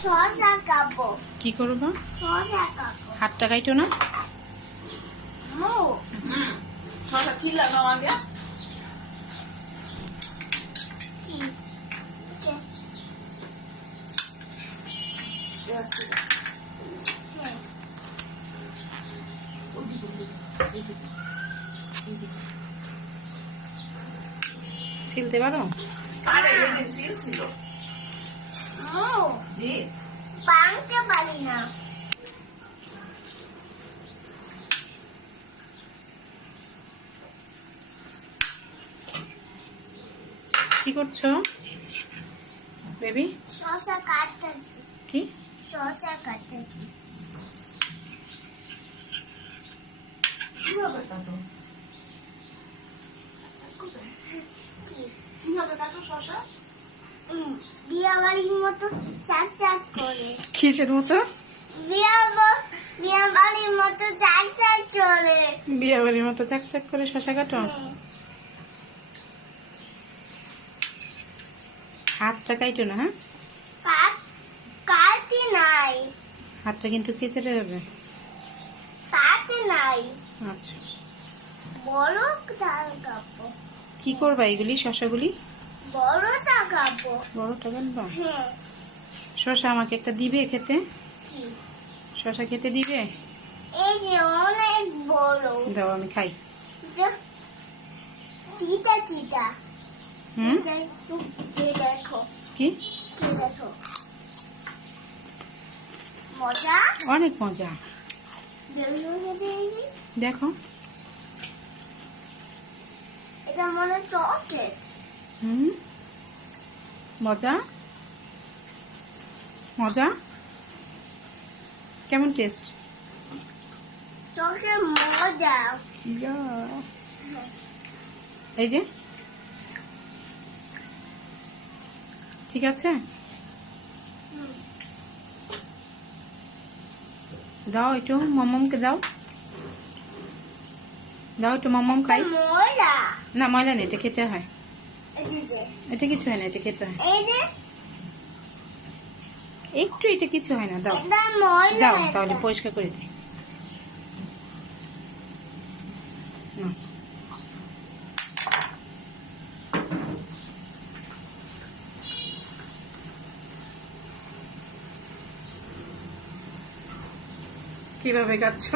শসা খাবো। কি করবো? শসা খাবো। হাতটা কাইটো না। শসা ছিল না আগে। ছিলতে পারো? আরে এদিন সিল ছিল। জি। ভাঙতে পারি না। কি করছো বেবি? শসা কাটতেছি। কি? শসা কাটতেছি। কিভাবে কাটো? কিভাবে কাটো শসা? বিয়া বাড়ির মতো চাক চাক করে। কিসের মতো? বিয়া বাড়ির মতো চাক চাক করে। বিয়ে বাড়ির মতো চাকচাক করে শশা কাটো? হাতটা কাইটো না। হ্যাঁ, কাটি নাই। হাতটা কিন্তু কেচেটে যাবে। কাটি নাই। আচ্ছা, বড় ডাল কাপো। কি করবা এগুলি শশাগুলি? বড়টা কাপো। বড়টা কাটবা? হ্যাঁ। শশা আমাকে একটা দিবে খেতে? কি? শশা খেতে দিবে? এই যে অনেক বড়। দাও আমি খাই। চিটা চিটা। হুম, একটু খেয়ে দেখো। কি? খেয়ে দেখো। মজা? অনেক মজা। দেখো, এটা মনে চকলেট। হুম, মজা মজা। কেমন টেস্ট? চকলেট মজা। এই যে, ঠিক আছে, দাও একটু মমকে দাও। দাও একটু মমম খাই। ময়লা। না, ময়লা নেই, এটা খেতে হয়। এই যে এটা কিছু হয় না, এটা খেতে হয়। এই যে একটু, এটা কিছু হয় না, দাও এটা ময়লা। দাও, তাহলে পরিষ্কার করে দিই। নাও। কিভাবে খাচ্ছ?